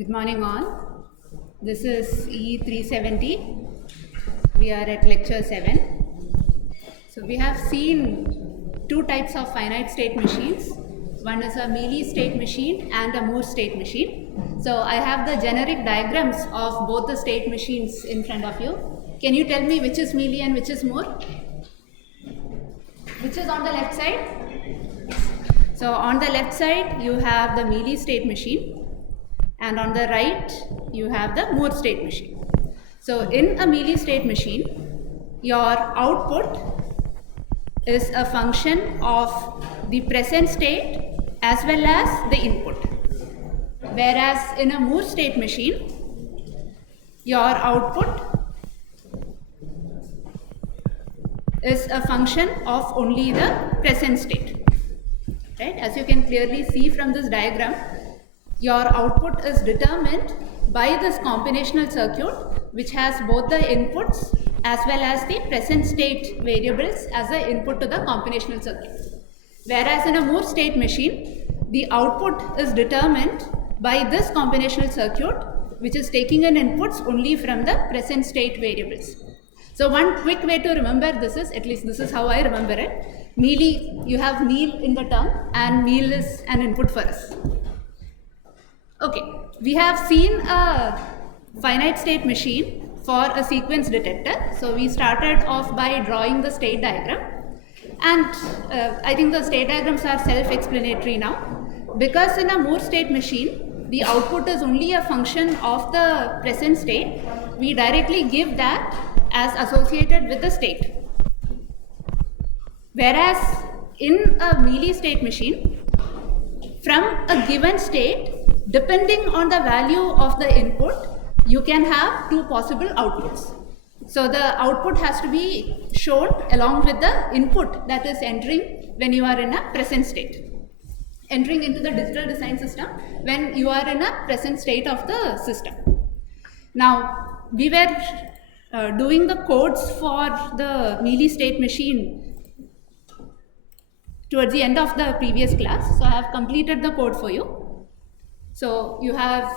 Good morning all. This is EE370. We are at lecture 7. So we have seen two types of finite state machines. One is a Mealy state machine and a Moore state machine. So I have the generic diagrams of both the state machines in front of you. Can you tell me which is Mealy and which is Moore? Which is on the left side? So on the left side you have the Mealy state machine, and on the right you have the Moore state machine. So in a Mealy state machine, your output is a function of the present state as well as the input. Whereas in a Moore state machine, your output is a function of only the present state. Right? As you can clearly see from this diagram, your output is determined by this combinational circuit, which has both the inputs as well as the present state variables as the input to the combinational circuit. Whereas in a Moore state machine, the output is determined by this combinational circuit, which is taking in inputs only from the present state variables. So one quick way to remember this is, at least this is how I remember it, Mealy, you have meal in the term and meal is an input for us. Okay, we have seen a finite state machine for a sequence detector. So we started off by drawing the state diagram, and I think the state diagrams are self-explanatory now. Because in a Moore state machine, the output is only a function of the present state, we directly give that as associated with the state. Whereas in a Mealy state machine, from a given state, depending on the value of the input, you can have two possible outputs. So the output has to be shown along with the input that is entering when you are in a present state. Entering into the digital design system when you are in a present state of the system. Now, we were doing the codes for the Mealy state machine towards the end of the previous class. So I have completed the code for you. So you have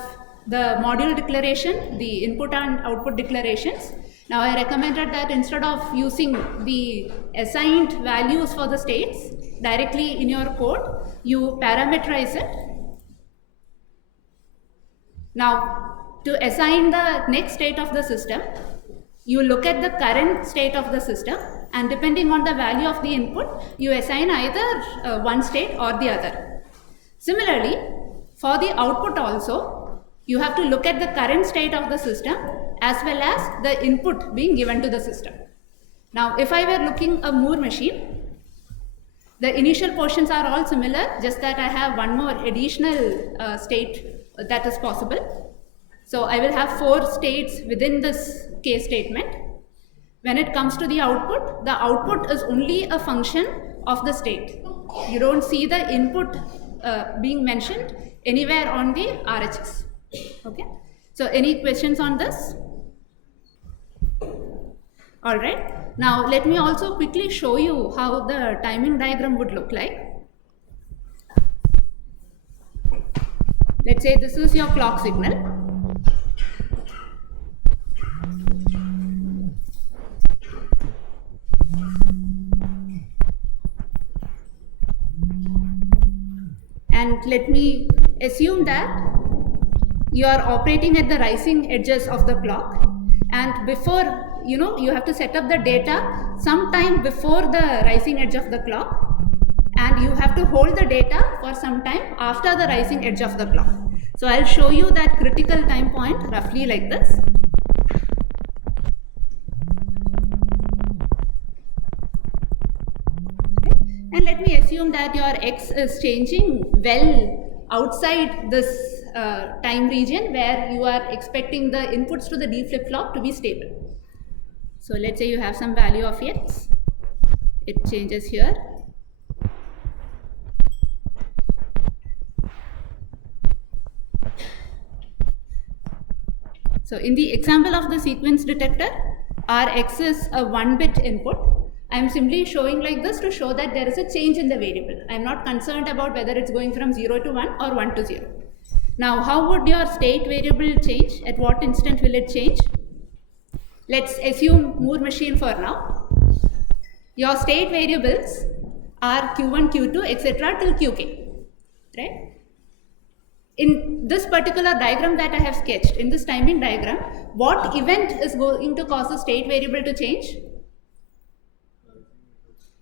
the module declaration, the input and output declarations. Now I recommended that instead of using the assigned values for the states directly in your code, you parameterize it. Now to assign the next state of the system, you look at the current state of the system, and depending on the value of the input, you assign either one state or the other. Similarly, for the output also, you have to look at the current state of the system as well as the input being given to the system. Now, if I were looking a Moore machine, the initial portions are all similar, just that I have one more additional state that is possible. So I will have 4 states within this case statement. When it comes to the output is only a function of the state. You don't see the input being mentioned anywhere on the RHS. Okay. So any questions on this? All right. Now let me also quickly show you how the timing diagram would look like. Let's say this is your clock signal. And let me assume that you are operating at the rising edges of the clock, and before, you have to set up the data sometime before the rising edge of the clock, and you have to hold the data for some time after the rising edge of the clock. So I'll show you that critical time point roughly like this. And let me assume that your X is changing well outside this time region where you are expecting the inputs to the D flip-flop to be stable. So let's say you have some value of X. It changes here. So in the example of the sequence detector, our X is a 1-bit input. I am simply showing like this to show that there is a change in the variable. I am not concerned about whether it's going from 0 to 1 or 1 to 0. Now, how would your state variable change? At what instant will it change? Let's assume Moore machine for now. Your state variables are Q1, Q2, etc. till Qk, right? In this particular diagram that I have sketched, in this timing diagram, what event is going to cause the state variable to change?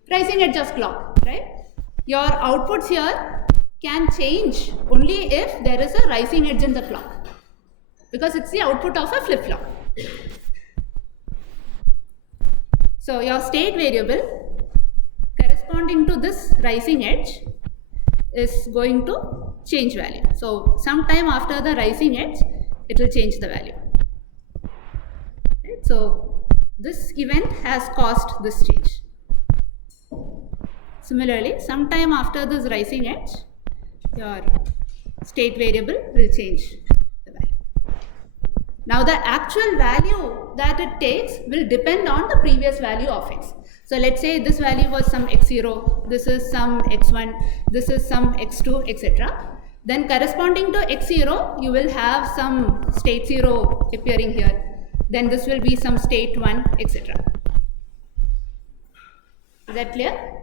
Rising edge of clock, right? Your outputs here can change only if there is a rising edge in the clock, because it's the output of a flip-flop. So your state variable corresponding to this rising edge is going to change value. So sometime after the rising edge, it will change the value. Right? So this event has caused this change. Similarly, sometime after this rising edge, your state variable will change the value. Now the actual value that it takes will depend on the previous value of x. So let's say this value was some x0, this is some x1, this is some x2, etc. Then corresponding to x0, you will have some state 0 appearing here. Then this will be some state 1, etc. Is that clear?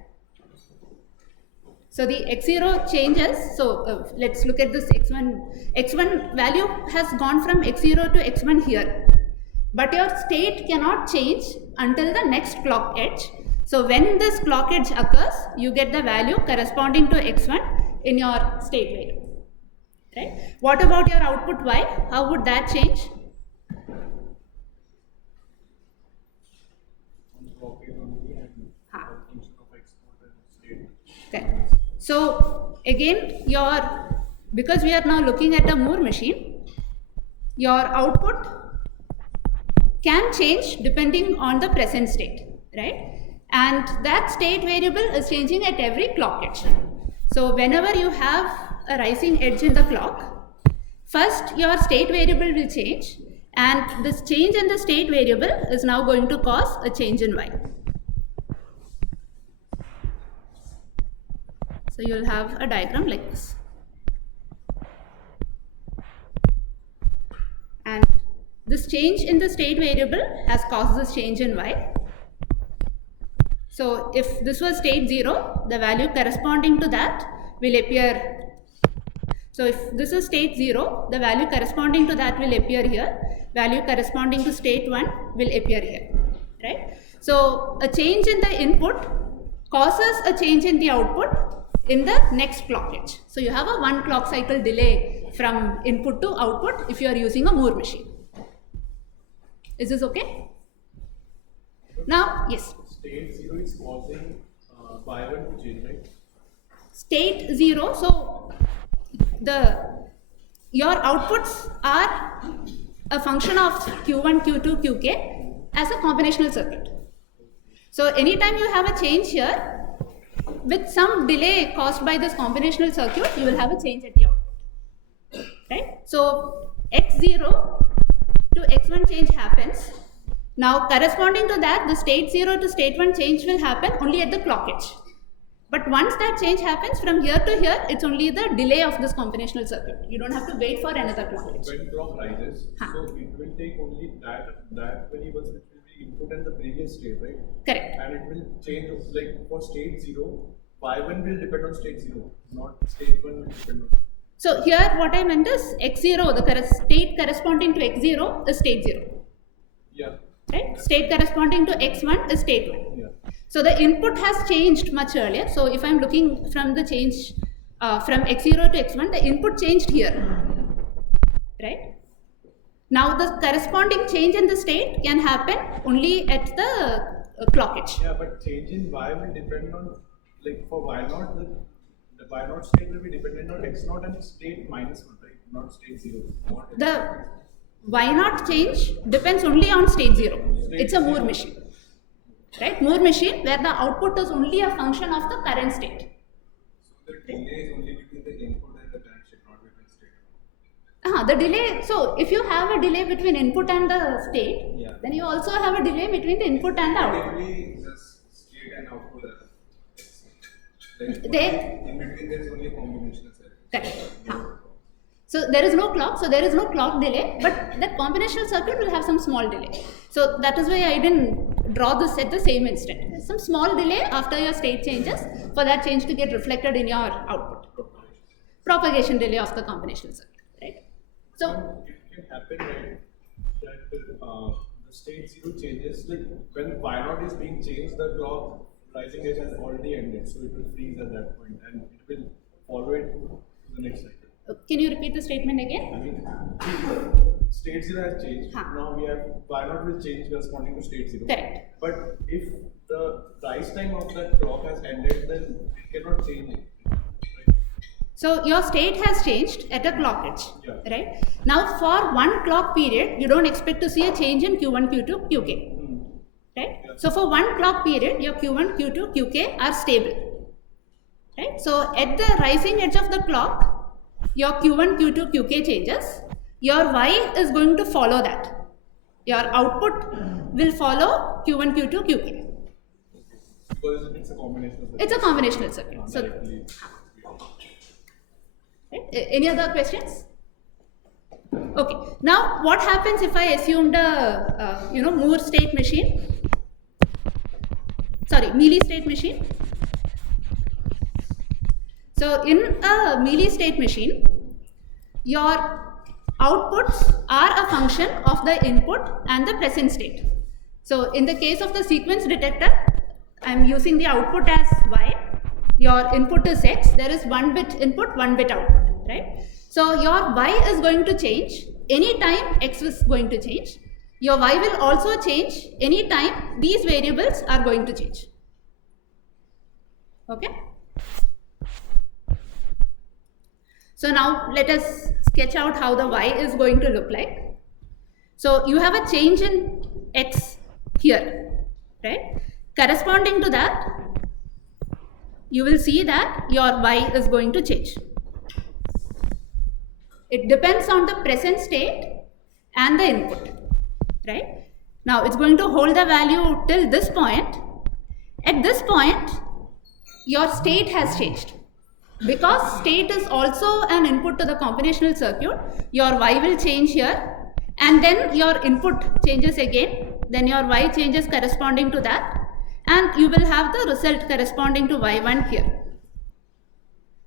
So the x0 changes. So let's look at this x1. x1 value has gone from x0 to x1 here. But your state cannot change until the next clock edge. So when this clock edge occurs, you get the value corresponding to x1 in your state variable. Right? What about your output y? How would that change? Okay. So again, because we are now looking at a Moore machine, your output can change depending on the present state, right? And that state variable is changing at every clock edge. So whenever you have a rising edge in the clock, first your state variable will change, and this change in the state variable is now going to cause a change in y. So you will have a diagram like this. And this change in the state variable has caused this change in y. So if this was state 0, the value corresponding to that will appear. So if this is state 0, the value corresponding to that will appear here. Value corresponding to state 1 will appear here. Right? So a change in the input causes a change in the output in the next clock edge. So you have a 1 clock cycle delay from input to output if you are using a Moore machine. Is this okay? Now, yes. State 0 is causing y1 to change, right? State 0, so your outputs are a function of Q1, Q2, Qk as a combinational circuit. So anytime you have a change here, with some delay caused by this combinational circuit, you will have a change at the output, right? So x0 to x1 change happens. Now corresponding to that, the state 0 to state 1 change will happen only at the clock edge. But once that change happens from here to here, it's only the delay of this combinational circuit. You don't have to wait for another clock edge. When clock rises, so it will take only that variables which will be input in the previous state, right? Correct. And it will change, like for state 0, y1 will depend on state 0, not state 1 will depend on. So here what I meant is x0, the state corresponding to x0 is state 0. Yeah. Right? State corresponding to x1 is state 1. Yeah. So the input has changed much earlier. So if I'm looking from the change from x0 to x1, the input changed here. Right? Now the corresponding change in the state can happen only at the clock edge. Yeah, but change in y will depend on, like for y0, the y0 state will be dependent on x0 and state minus 1, right? Not state 0. The y0 change depends only on state 0. It's a Moore machine. Right? Moore machine where the output is only a function of the current state. So the delay is only between the input and the current state, not between state. The delay, so if you have a delay between input and the state, yeah, then you also have a delay between the input and the output. Typically, the state and output are They, in between there is only a combinational circuit. correct. So there is no clock, so there is no clock delay, but that combinational circuit will have some small delay. So that is why I didn't draw this at the same instant. There's some small delay after your state changes for that change to get reflected in your output. Propagation delay of the combinational circuit, right? So it can happen, right, that the state 0 changes, like when Y0 is being changed, the clock rising edge has already ended, so it will freeze at that point and it will follow it to the next cycle. can you repeat the statement again? I mean, state 0 has changed. Now we have Y0 will change corresponding to state 0. Correct. But if the rise time of that clock has ended, then it cannot change it. Right? So your state has changed at a clock edge, Yeah. right? Now for one clock period, you don't expect to see a change in Q1, Q2, Qk, right? Yeah. So for one clock period, your Q1, Q2, Qk are stable, right? So at the rising edge of the clock, your Q1, Q2, Qk changes, your Y is going to follow that. Your output will follow Q1, Q2, Qk. Because it's a combination of It's a combinational circuit. So, directly. right? Any other questions? Okay. Now, what happens if I assumed a Moore state machine? Sorry, Mealy state machine. So, in a Mealy state machine, your outputs are a function of the input and the present state. So, in the case of the sequence detector, I am using the output as Y. Your input is X. There is 1 bit input, 1 bit output, right? So, your Y is going to change anytime X is going to change. Your Y will also change anytime these variables are going to change. Okay? So now let us sketch out how the Y is going to look like. So you have a change in X here, right? Corresponding to that, you will see that your Y is going to change. It depends on the present state and the input, right? Now it's going to hold the value till this point. At this point, your state has changed. Because state is also an input to the combinational circuit, your Y will change here, and then your input changes again, then your Y changes corresponding to that, and you will have the result corresponding to Y1 here.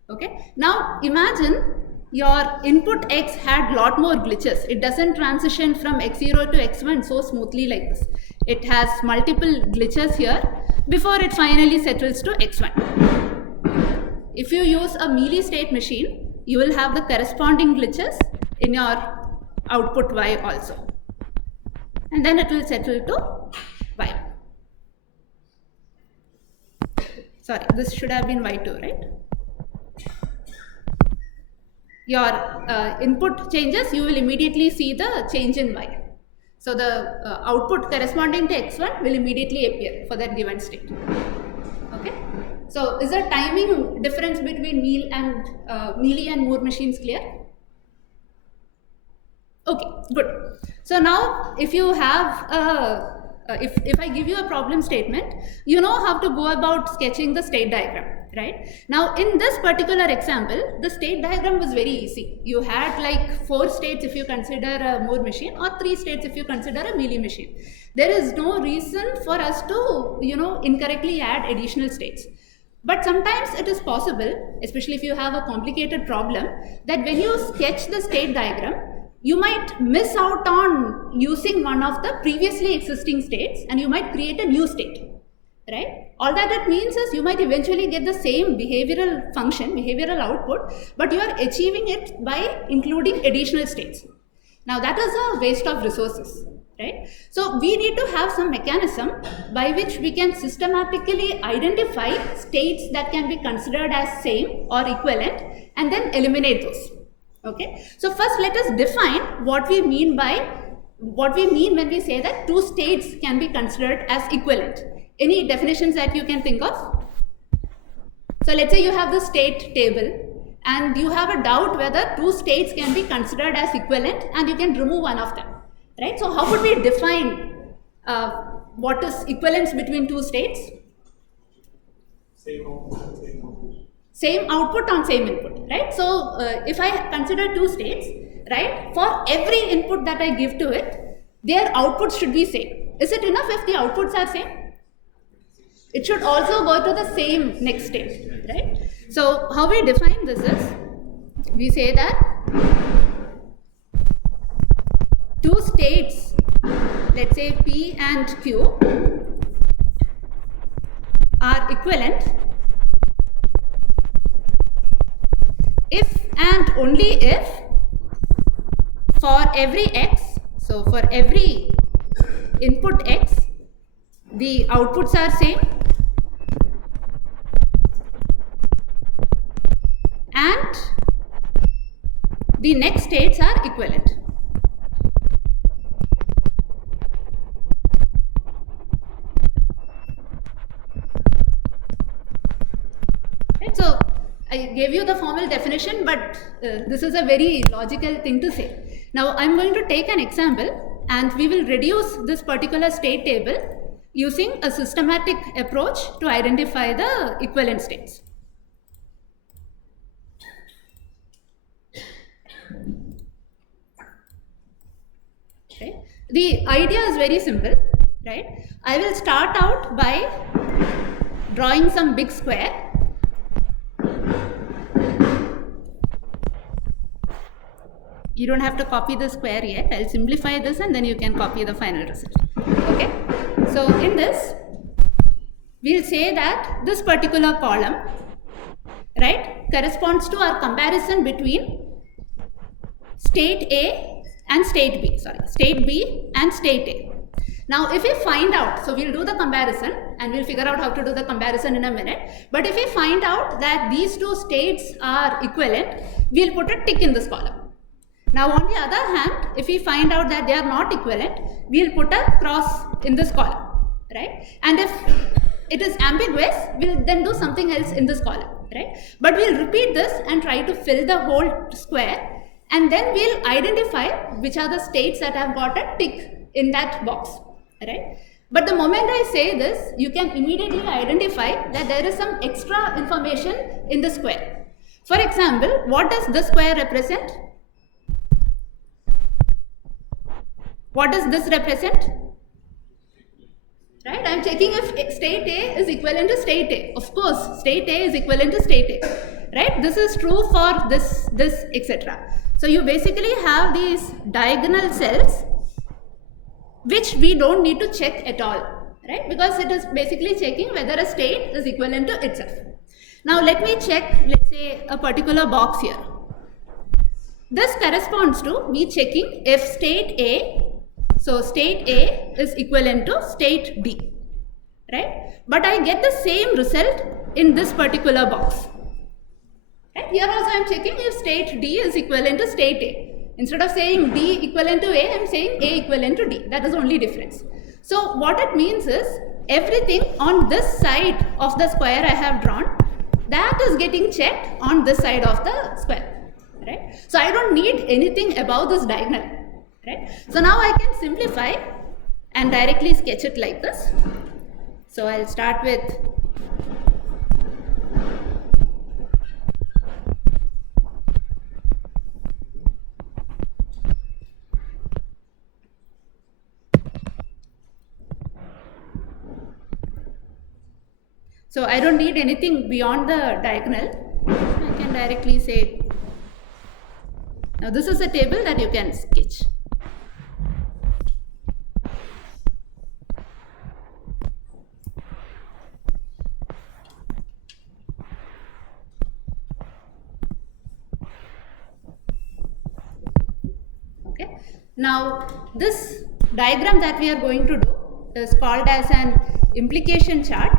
Okay. Now imagine your input X had lot more glitches. It doesn't transition from X0 to X1 so smoothly like this. It has multiple glitches here before it finally settles to X1. If you use a Mealy state machine, you will have the corresponding glitches in your output Y also. And then it will settle to Y. Sorry, this should have been Y2, right? Your input changes, you will immediately see the change in Y. So the output corresponding to X1 will immediately appear for that given state. Okay. So is the timing difference between Mealy and Moore machines clear? Okay, good. So now if you have if I give you a problem statement, you know how to go about sketching the state diagram, right? Now in this particular example, the state diagram was very easy. You had like 4 states if you consider a Moore machine, or 3 states if you consider a Mealy machine. There is no reason for us to, incorrectly add additional states. But sometimes it is possible, especially if you have a complicated problem, that when you sketch the state diagram, you might miss out on using one of the previously existing states and you might create a new state, right? All that it means is you might eventually get the same behavioral function, behavioral output, but you are achieving it by including additional states. Now that is a waste of resources. Right? So we need to have some mechanism by which we can systematically identify states that can be considered as same or equivalent and then eliminate those. Okay. So first let us define what we mean when we say that 2 states can be considered as equivalent. Any definitions that you can think of? So let's say you have the state table and you have a doubt whether 2 states can be considered as equivalent and you can remove one of them. Right? So how would we define what is equivalence between 2 states? Same output. Same output on same input, right? So if I consider two states, right, for every input that I give to it, their outputs should be same. Is it enough if the outputs are same? It should also go to the same next state, right? So how we define this is, we say that two states, let's say P and Q, are equivalent if and only if for every x, so for every input x, the outputs are same and the next states are equivalent. Right, so I gave you the formal definition, but this is a very logical thing to say. Now I'm going to take an example and we will reduce this particular state table using a systematic approach to identify the equivalent states. Okay. The idea is very simple, right? I will start out by drawing some big square. You don't have to copy the square yet. I'll simplify this and then you can copy the final result. Okay. So in this, we'll say that this particular column, right, corresponds to our comparison between state A and state B, state B and state A. Now if we find out, so we'll do the comparison and we'll figure out how to do the comparison in a minute, but if we find out that these two states are equivalent, we'll put a tick in this column. Now on the other hand, if we find out that they are not equivalent, we'll put a cross in this column, right? And if it is ambiguous, we'll then do something else in this column, right? But we'll repeat this and try to fill the whole square, and then we'll identify which are the states that have got a tick in that box, right? But the moment I say this, you can immediately identify that there is some extra information in the square. For example, what does this square represent? What does this represent? Right? I am checking if state A is equivalent to state A. Of course, state A is equivalent to state A. Right? This is true for this, etc. So you basically have these diagonal cells which we don't need to check at all. Right? Because it is basically checking whether a state is equivalent to itself. Now let me check, let's say, a particular box here. This corresponds to me checking if state A, so state A is equivalent to state B, right? But I get the same result in this particular box. Right? Here also I am checking if state D is equivalent to state A. Instead of saying D equivalent to A, I am saying A equivalent to D. That is the only difference. So what it means is everything on this side of the square I have drawn, that is getting checked on this side of the square. Right? So I don't need anything above this diagonal. Right? So now I can simplify and directly sketch it like this. So I'll start with so I don't need anything beyond the diagonal. I can directly say, now this is a table that you can sketch. Okay. Now this diagram that we are going to do is called as an implication chart.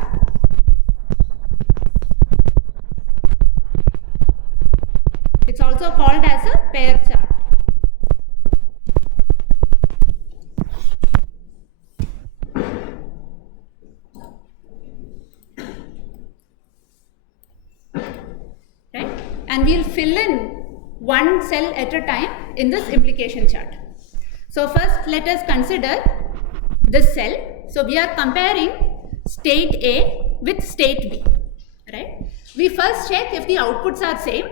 It's also called as a pair chart. Right? And we'll fill in one cell at a time in this implication chart. So first let us consider this cell. So we are comparing state A with state B. Right? We first check if the outputs are same.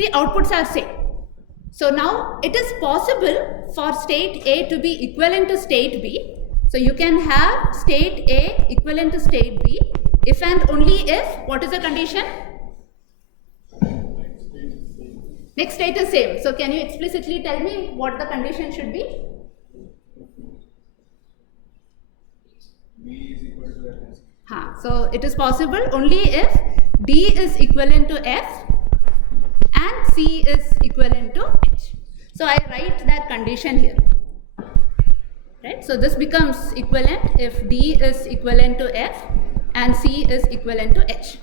the outputs are same. So now it is possible for state A to be equivalent to state B. So you can have state A equivalent to state B if and only if, what is the condition? Next state is same. So can you explicitly tell me what the condition should be? B is equal to F. So it is possible only if D is equivalent to F and C is equivalent to H. So I write that condition here. Right? So this becomes equivalent if D is equivalent to F and C is equivalent to H.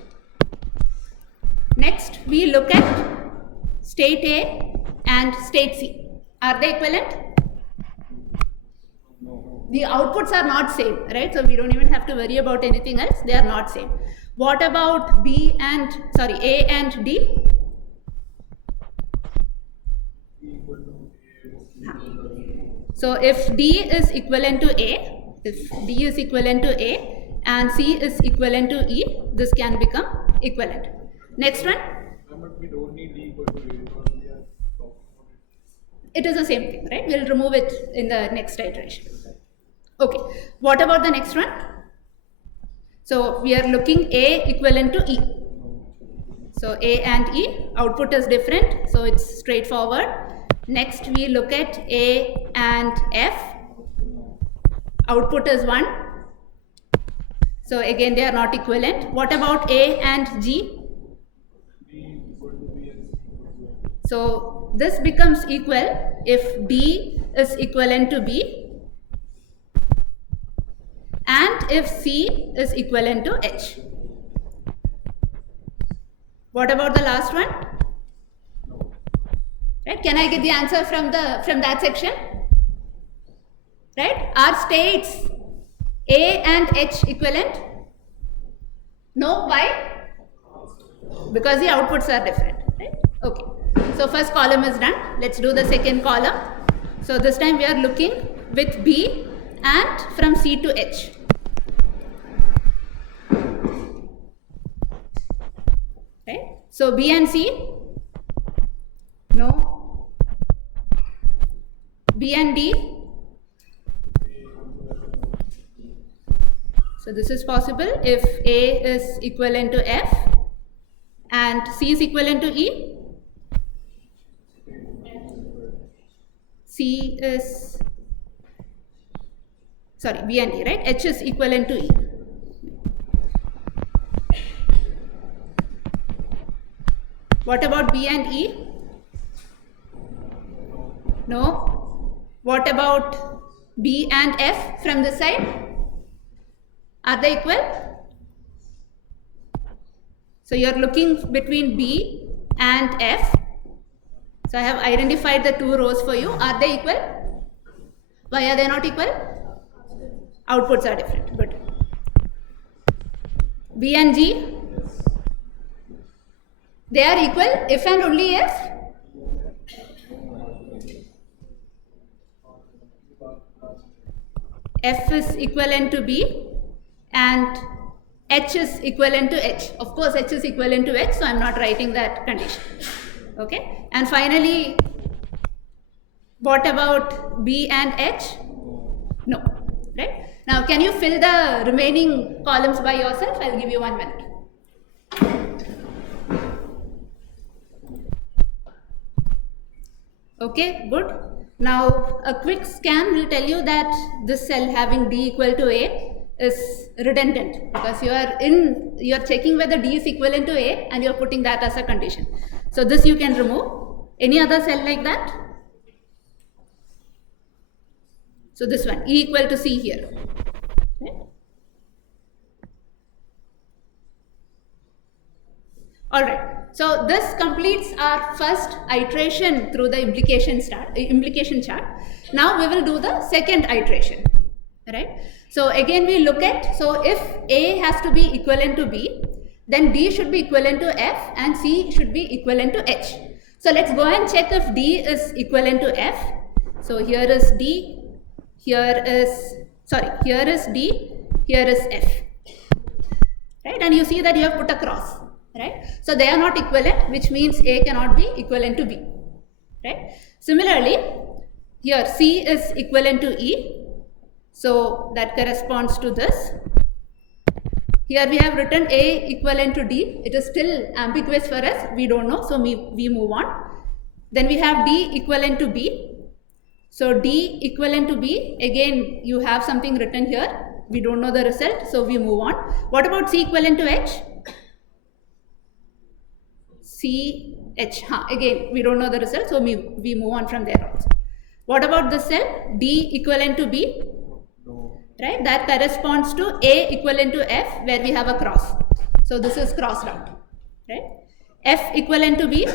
Next, we look at state A and state C. Are they equivalent? No. The outputs are not same, right? So we don't even have to worry about anything else. They are not same. What about A and D? So if D is equivalent to A, if D is equivalent to A and C is equivalent to E, this can become equivalent. Next one. But we don't need D equal to A because we are talking about It is the same thing, right? We'll remove it in the next iteration. Okay. What about the next one? So we are looking A equivalent to E. So A and E, output is different, so it's straightforward. Next we look at A and F, output is 1. So again they are not equivalent. What about A and G? B equal to B and C equal to A. So this becomes equal if D is equivalent to B and if C is equivalent to H. What about the last one? Right? Can I get the answer from that section? Right? Are states A and H equivalent? No. Why? Because the outputs are different. Right? Okay. So first column is done. Let's do the second column. So this time we are looking with B and from C to H. Right? So B and C? No. B and D? So this is possible if A is equivalent to F and C is equivalent to E. B and D, right? H is equivalent to E. What about B and E? No. What about B and F from this side? Are they equal? So you are looking between B and F. So I have identified the two rows for you. Are they equal? Why are they not equal? Outputs are different. Good. B and G? They are equal if and only if? F is equivalent to B and H is equivalent to H. Of course, H is equivalent to H, so I am not writing that condition. Okay. And finally, what about B and H? No. Right. Now, can you fill the remaining columns by yourself? I will give you 1 minute. Okay, good. Now, a quick scan will tell you that this cell having D equal to A is redundant because you are checking whether D is equivalent to A and you are putting that as a condition. So this you can remove. Any other cell like that? So this one, E equal to C here. Right? All right. So this completes our first iteration through the implication chart. Now we will do the second iteration. Right? So again we look at, so if A has to be equivalent to B, then D should be equivalent to F and C should be equivalent to H. So let's go and check if D is equivalent to F. So here is D, here is D, here is F. Right? And you see that you have put a cross. right? So they are not equivalent, which means A cannot be equivalent to B, right? Similarly, here C is equivalent to E, so that corresponds to this. Here we have written A equivalent to D. It is still ambiguous for us, we don't know, so we move on. Then we have D equivalent to B. So D equivalent to B, again you have something written here, we don't know the result, so we move on. What about C equivalent to H? CH, again we don't know the result, so we move on from there also. What about this cell? D equivalent to B? No. Right, that corresponds to A equivalent to F, where we have a cross. So this is crossed out, right? F equivalent to B.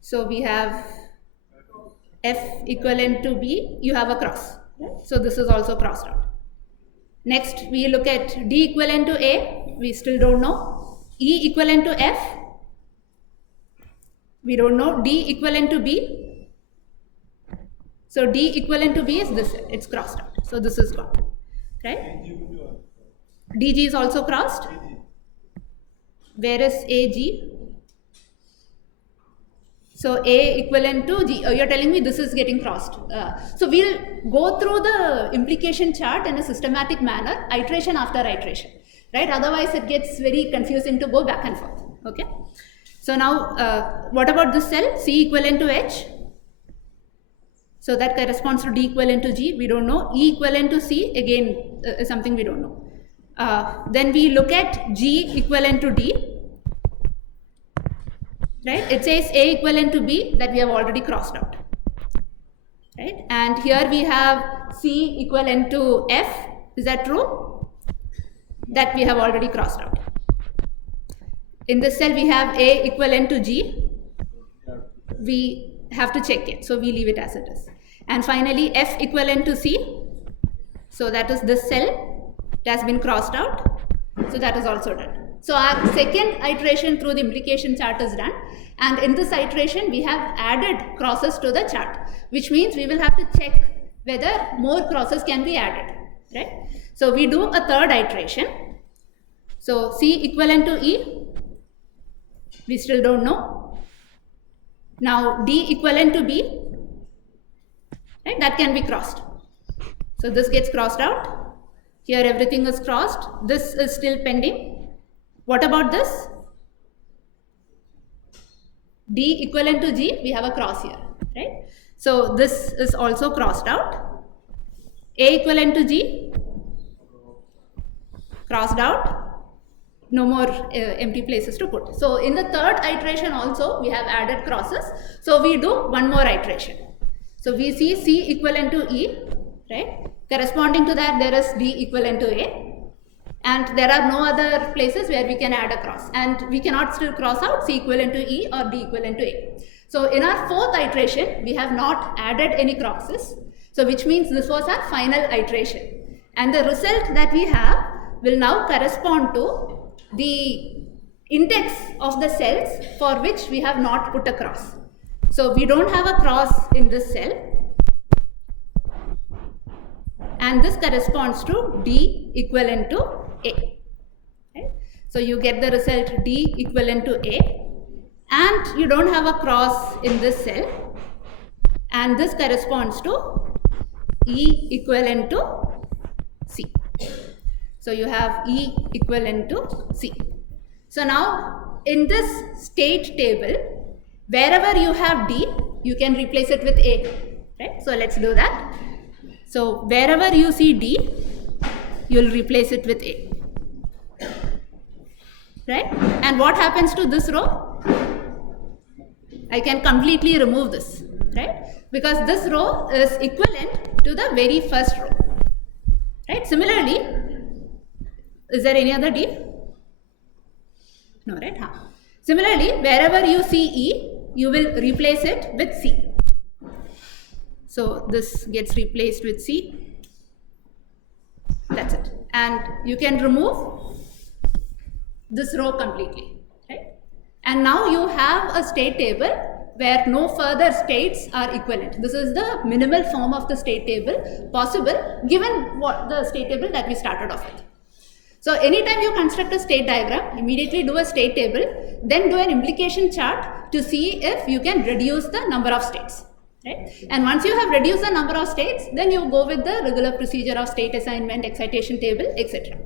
So we have F equivalent to B, you have a cross, right? So this is also crossed out. Next we look at D equivalent to A, we still don't know. E equivalent to F, we don't know. D equivalent to B. So D equivalent to B is this, it's crossed out. So this is gone, right? DG is also crossed. Where is AG? So A equivalent to G, you're telling me this is getting crossed. So we'll go through the implication chart in a systematic manner, iteration after iteration, right? Otherwise it gets very confusing to go back and forth, okay? So now, what about this cell, C equivalent to H? So that corresponds to D equivalent to G, we don't know. E equivalent to C, again, is something we don't know. Then we look at G equivalent to D. Right? It says A equivalent to B, that we have already crossed out, right? And here we have C equivalent to F, is that true? That we have already crossed out. In this cell we have A equivalent to G, we have to check it, so we leave it as it is. And finally F equivalent to C, so that is this cell, it has been crossed out, so that is also done. So our second iteration through the implication chart is done, and in this iteration we have added crosses to the chart, which means we will have to check whether more crosses can be added, right? So we do a third iteration. So C equivalent to E, we still don't know. Now D equivalent to B, right? That can be crossed. So this gets crossed out. Here everything is crossed. This is still pending. What about this? D equivalent to G, we have a cross here, right? So this is also crossed out. A equivalent to G, crossed out. No more empty places to put. So in the third iteration also we have added crosses. So we do one more iteration. So we see C equivalent to E, right? Corresponding to that there is D equivalent to A. And there are no other places where we can add a cross, and we cannot still cross out C equivalent to E or D equivalent to A. So in our fourth iteration we have not added any crosses, so which means this was our final iteration, and the result that we have will now correspond to the index of the cells for which we have not put a cross. So we don't have a cross in this cell, and this corresponds to D equivalent to A. Okay? So you get the result D equivalent to A, and you don't have a cross in this cell, and this corresponds to E equivalent to C. So you have E equivalent to C. So now in this state table, wherever you have D, you can replace it with A, right? So let's do that. So wherever you see D, you'll replace it with A, right? And what happens to this row? I can completely remove this, right? Because this row is equivalent to the very first row, right? Similarly, is there any other D? No, right? Similarly, wherever you see E, you will replace it with C. So this gets replaced with C. That's it. And you can remove this row completely, right? And now you have a state table where no further states are equivalent. This is the minimal form of the state table possible given what the state table that we started off with. So anytime you construct a state diagram, immediately do a state table, then do an implication chart to see if you can reduce the number of states. Right? And once you have reduced the number of states, then you go with the regular procedure of state assignment, excitation table, etc.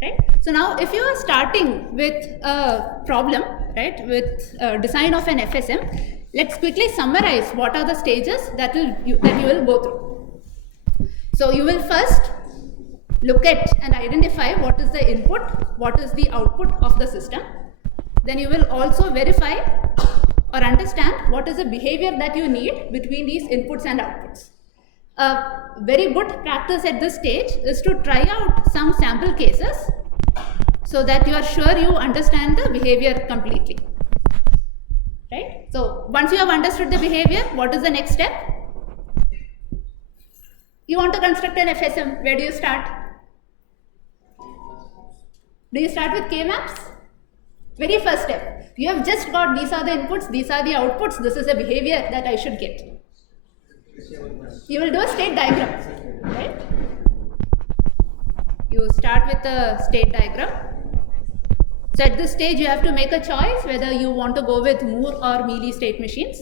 Right? So now if you are starting with a problem, right, with design of an FSM, let's quickly summarize what are the stages that you will go through. So you will first look at and identify what is the input, what is the output of the system. Then you will also verify or understand what is the behavior that you need between these inputs and outputs. A very good practice at this stage is to try out some sample cases so that you are sure you understand the behavior completely. Right? So once you have understood the behavior, what is the next step? You want to construct an FSM. Where do you start? Do you start with K-maps? Very first step. You have just got these are the inputs, these are the outputs, this is the behavior that I should get. You will do a state diagram, right? You start with a state diagram. So at this stage you have to make a choice whether you want to go with Moore or Mealy state machines.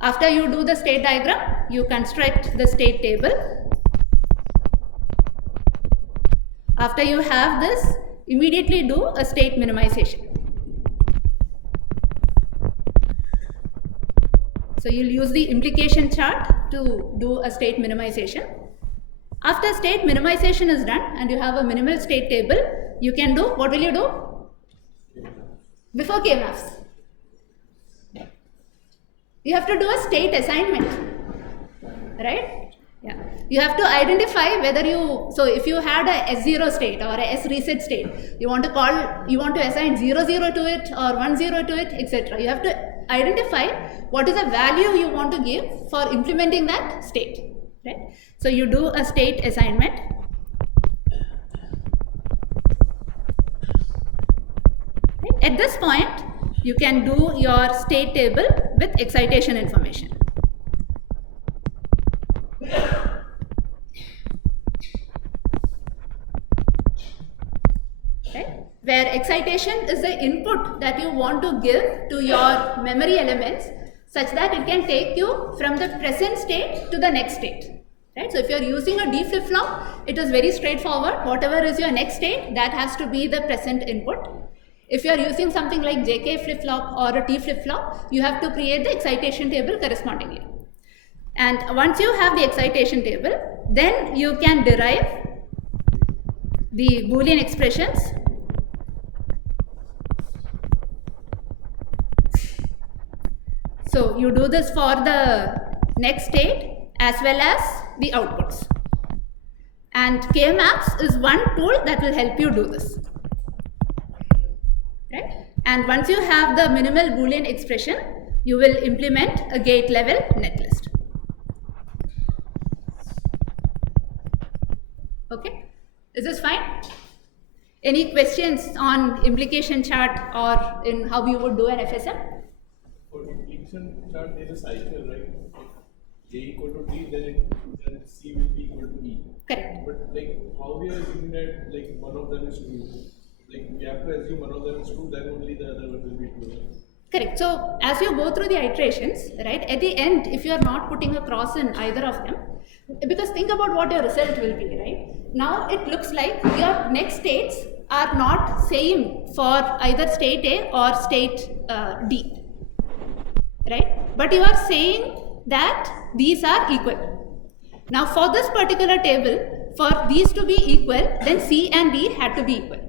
After you do the state diagram, you construct the state table. After you have this, immediately do a state minimization. So you'll use the implication chart to do a state minimization. After state minimization is done and you have a minimal state table, you can do, what will you do? Before K-maps. You have to do a state assignment, right? Yeah. You have to identify whether you, so if you had a S0 state or a S reset state, you want to assign 00 to it or 10 to it, etc. You have to identify what is the value you want to give for implementing that state, right? So you do a state assignment. At this point, you can do your state table with excitation information. Right? Where excitation is the input that you want to give to your memory elements such that it can take you from the present state to the next state. Right? So if you are using a D flip-flop, it is very straightforward. Whatever is your next state, that has to be the present input. If you are using something like JK flip-flop or a T flip-flop, you have to create the excitation table correspondingly. And once you have the excitation table, then you can derive the Boolean expressions. So you do this for the next state as well as the outputs. And K-maps is one tool that will help you do this. Right? And once you have the minimal Boolean expression, you will implement a gate level netlist. Okay, is this fine? Any questions on implication chart or in how you would do an FSM? For implication chart, there is a cycle, right? If A equal to D, then C will be equal to E. Correct. But like how we are assuming that like one of them is true. Like we have to assume one of them is true, then only the other one will be true. Correct. So as you go through the iterations, right, at the end, if you are not putting a cross in either of them, because think about what your result will be, right? Now it looks like your next states are not same for either state A or state D, right? But you are saying that these are equal. Now for this particular table, for these to be equal, then C and D had to be equal.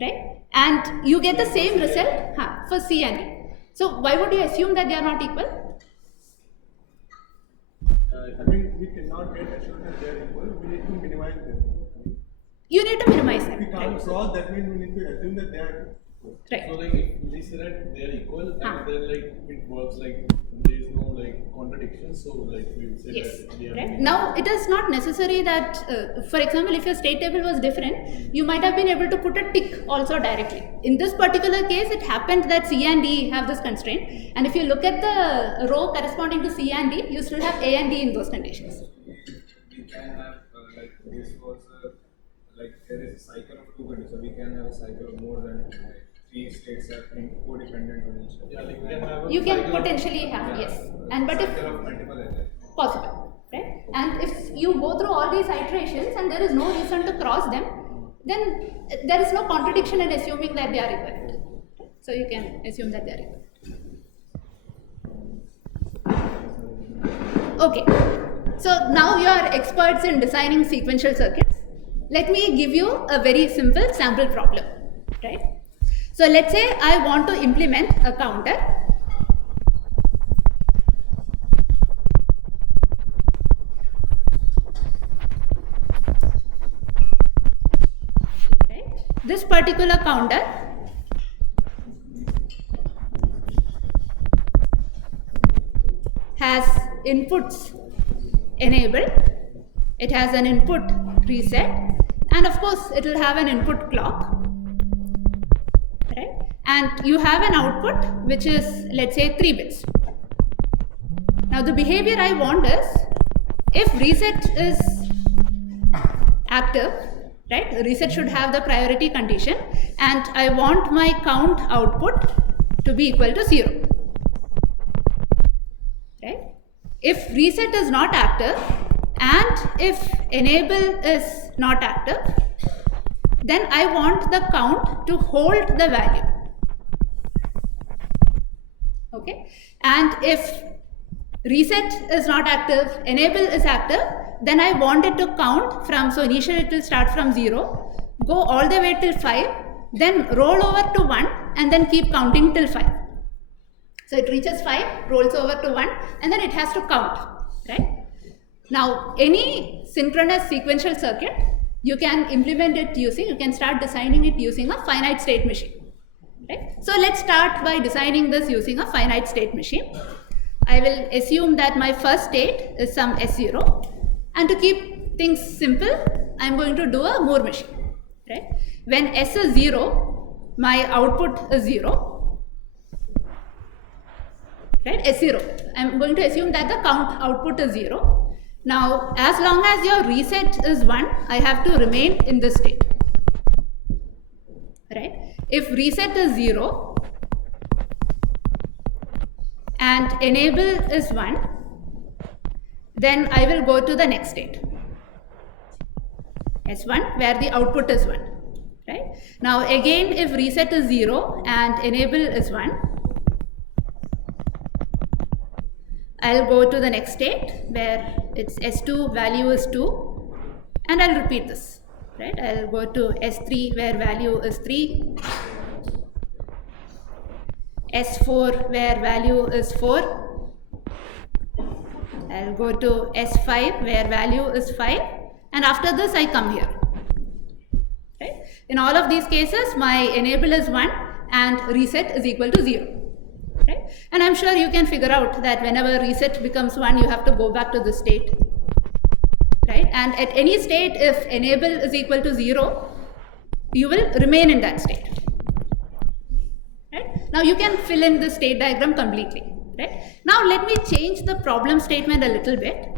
Right? And you get the same result for C and D. So why would you assume that they are not equal? I mean, we cannot get assured that they are equal. We need to minimize them. You need to minimize them. If we can't cross, that means we need to assume that they are equal. Right. So like if we say that they are equal, and then like it works like there is no like contradiction. So like we will say that they are right. Now it is not necessary that, for example, if your state table was different, you might have been able to put a tick also directly. In this particular case, it happened that C and D have this constraint, and if you look at the row corresponding to C and D, you still have A and D in those conditions. We can have like this was like possibility. So we can have a cycle of more than 3 states that are codependent on each other. Yeah, like we can have you can potentially have, yes. And but if of multiple edges. possible, right? And if you go through all these iterations and there is no reason to cross them, then there is no contradiction in assuming that they are equivalent. So you can assume that they are equivalent. Okay, so now you are experts in designing sequential circuits. Let me give you a very simple sample problem, right? So let's say I want to implement a counter. Right? This particular counter has inputs enabled, it has an input reset, and of course it will have an input clock, right? And you have an output which is, let's say, 3 bits. Now the behavior I want is, if reset is active, right, reset should have the priority condition, and I want my count output to be equal to 0. Right? If reset is not active and if enable is not active, then I want the count to hold the value. Okay? And if reset is not active, enable is active, then I want it to count from, so initially it will start from 0, go all the way till 5, then roll over to 1 and then keep counting till 5. So it reaches 5, rolls over to 1, and then it has to count, right? Now, any synchronous sequential circuit, you can implement it using, you can start designing it using a finite state machine, right? So let's start by designing this using a finite state machine. I will assume that my first state is some S0, and to keep things simple, I am going to do a Moore machine, right? When S is 0, my output is 0. Right, S0. I am going to assume that the count output is 0. Now, as long as your reset is 1, I have to remain in this state. Right? If reset is 0 and enable is 1, then I will go to the next state. S1, where the output is 1. Right? Now, again, if reset is 0 and enable is 1, I'll go to the next state where it's S2, value is 2, and I'll repeat this, right? I'll go to S3 where value is 3, S4 where value is 4, I'll go to S5 where value is 5, and after this I come here, right? In all of these cases, my enable is 1 and reset is equal to 0. Right? And I'm sure you can figure out that whenever reset becomes 1, you have to go back to the state, right? And at any state, if enable is equal to 0, you will remain in that state, right? Now you can fill in the state diagram completely, right? Now let me change the problem statement a little bit.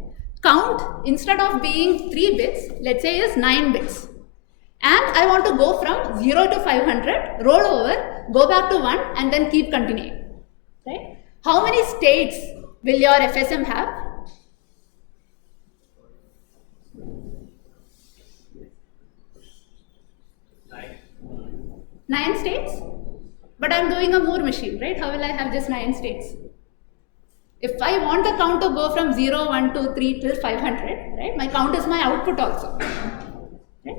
Count, instead of being 3 bits, let's say is 9 bits. And I want to go from 0 to 500, roll over, go back to 1, and then keep continuing. Right? How many states will your FSM have? 9 states? But I'm doing a Moore machine, right? How will I have just 9 states? If I want the count to go from 0, 1, 2, 3 till 500, right? My count is my output also. Right?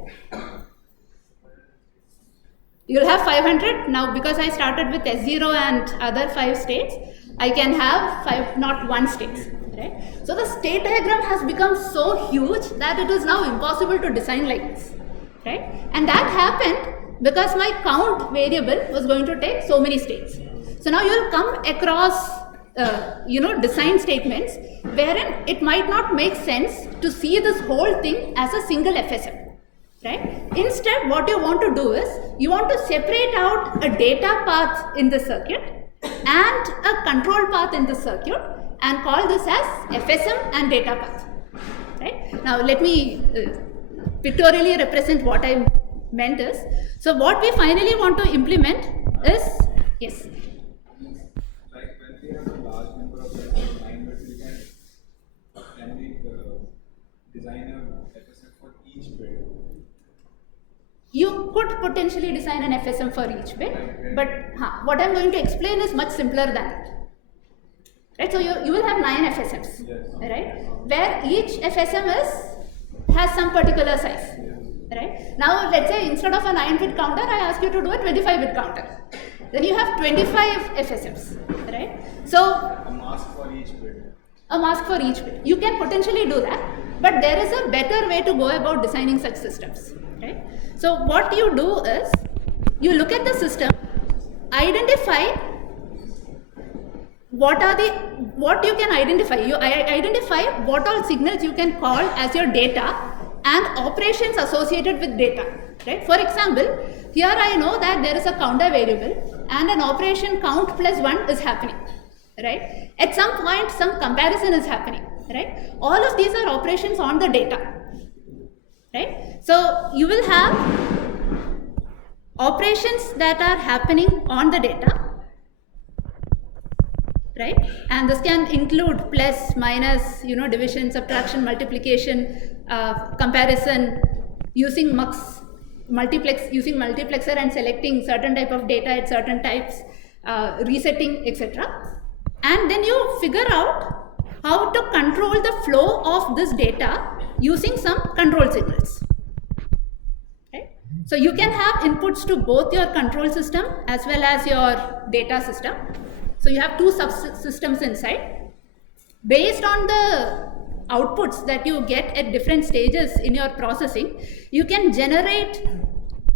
You'll have 500. Now, because I started with S0 and other 5 states, I can have 5, not 1 states. Right? So the state diagram has become so huge that it is now impossible to design like this. Right? And that happened because my count variable was going to take so many states. So now you'll come across design statements wherein it might not make sense to see this whole thing as a single FSM. Right? Instead, what you want to do is, you want to separate out a data path in the circuit and a control path in the circuit and call this as FSM and data path. Right? Now, let me pictorially represent what I'm meant is, so what we finally want to implement is, yes. Like when we have a large number of line bits, can we design a FSM for each bit? You could potentially design an FSM for each bit, but what I'm going to explain is much simpler than that. Right? So you will have 9 FSMs, yes. Right? Where each FSM has some particular size. Yes. Right? Now let's say instead of a 9-bit counter, I ask you to do a 25-bit counter. Then you have 25 FSMs. Right? So A mask for each bit. A mask for each bit. You can potentially do that, but there is a better way to go about designing such systems. Right? So what you do is, you look at the system, identify what you can identify. You identify what all signals you can call as your data and operations associated with data. Right? For example, here I know that there is a counter variable and an operation count plus 1 is happening. Right? At some point, some comparison is happening. Right? All of these are operations on the data. Right? So you will have operations that are happening on the data. Right? And this can include plus, minus, division, subtraction, multiplication, comparison, using using multiplexer and selecting certain type of data at certain types, resetting, etc. And then you figure out how to control the flow of this data using some control signals. Right? So you can have inputs to both your control system as well as your data system. So you have two subsystems inside. Based on the outputs that you get at different stages in your processing, you can generate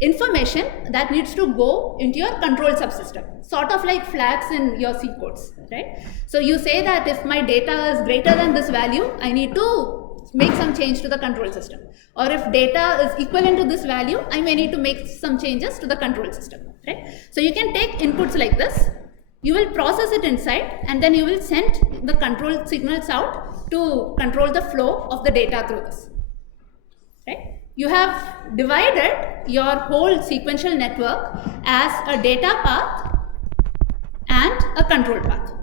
information that needs to go into your control subsystem, sort of like flags in your C codes, right? So you say that if my data is greater than this value, I need to make some change to the control system. Or if data is equivalent to this value, I may need to make some changes to the control system, right? So you can take inputs like this, you will process it inside, and then you will send the control signals out to control the flow of the data through this, right? You have divided your whole sequential network as a data path and a control path.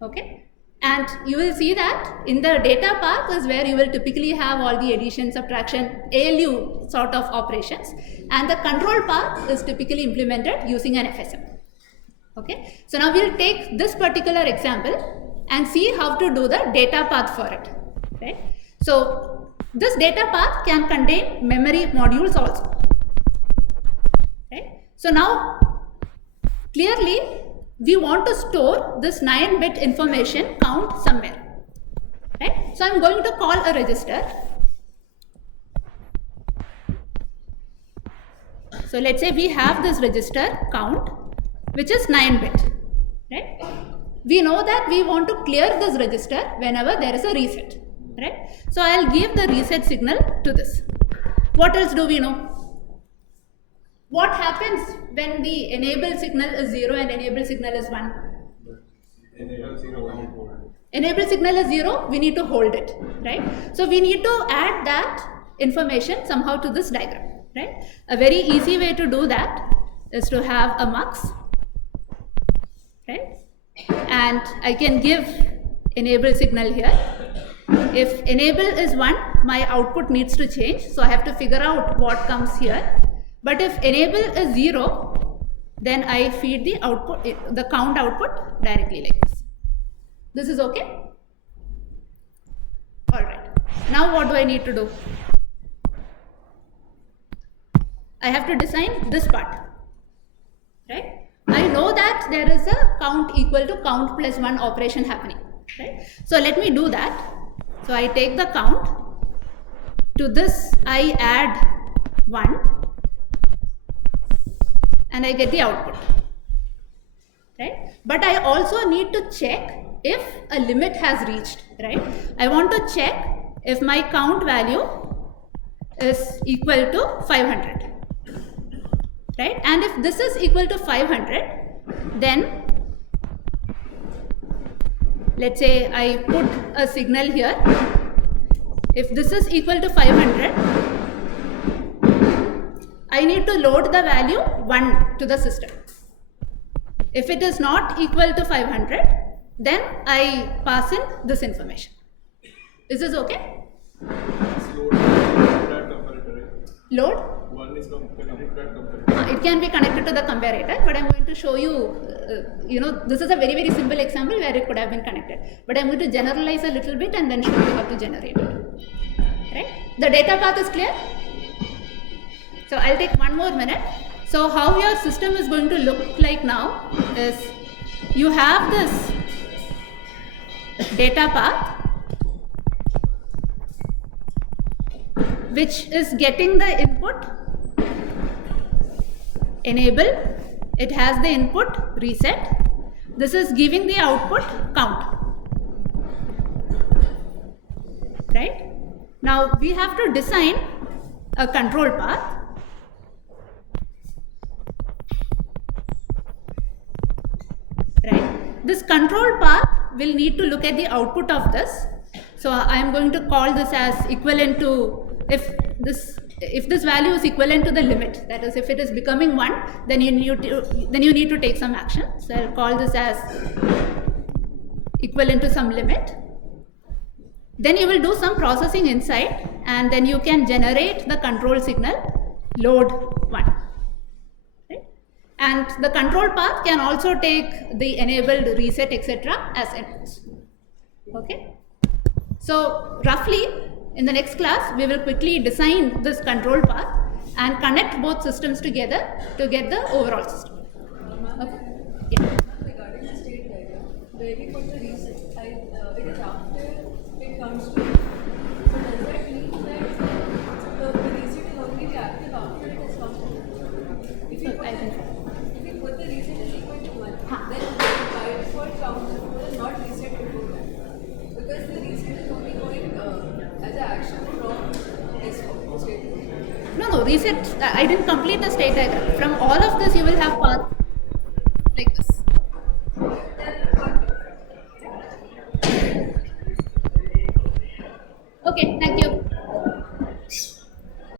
Okay? And you will see that in the data path is where you will typically have all the addition, subtraction, ALU sort of operations, and the control path is typically implemented using an FSM. Okay? So now we'll take this particular example and see how to do the data path for it. Right? So this data path can contain memory modules also. Right? So now clearly we want to store this 9-bit information count somewhere. Right? So I'm going to call a register. So let's say we have this register count which is 9-bit. Right? We know that we want to clear this register whenever there is a reset. Right? So I'll give the reset signal to this. What else do we know? What happens when the enable signal is 0 and enable signal is 1? Enable 0 and hold. Enable signal is 0, we need to hold it. Right? So we need to add that information somehow to this diagram. Right? A very easy way to do that is to have a mux. Right? And I can give enable signal here. If enable is 1, my output needs to change, so I have to figure out what comes here. But if enable is 0, then I feed the output, the count output directly like this. This is okay? Alright. Now what do I need to do? I have to design this part. Right? I know that there is a count equal to count plus 1 operation happening. Right? So let me do that. So I take the count, to this I add 1 and I get the output. Right? But I also need to check if a limit has reached. Right? I want to check if my count value is equal to 500. Right? And if this is equal to 500, then let's say I put a signal here. If this is equal to 500, I need to load the value 1 to the system. If it is not equal to 500, then I pass in this information. Is this okay? Load? One is connected to that comparator. It can be connected to the comparator, but I'm going to show you, this is a very, very simple example where it could have been connected. But I'm going to generalize a little bit and then show you how to generate it. Right? The data path is clear? So I'll take 1 more minute. So how your system is going to look like now is you have this data path which is getting the input enable, it has the input reset, this is giving the output count, right? Now we have to design a control path. Right. This control path will need to look at the output of this. So I am going to call this as equivalent to, if this value is equivalent to the limit, that is if it is becoming 1, then you need to take some action. So I'll call this as equivalent to some limit. Then you will do some processing inside and then you can generate the control signal load 1. And the control path can also take the enabled, reset, etc. as inputs. Okay. So roughly in the next class we will quickly design this control path and connect both systems together to get the overall system. Okay. Yeah. Regarding the state diagram, where we put the reset, it is after it comes to. So does that mean that the reset is only be active after it has come to? If you put the reset is equal to 1, then by default count will not reset before that. Because the reset is only going as an action from S4 state. No, reset, I didn't complete the state diagram. From all of this you will have path like this. Okay, thank you.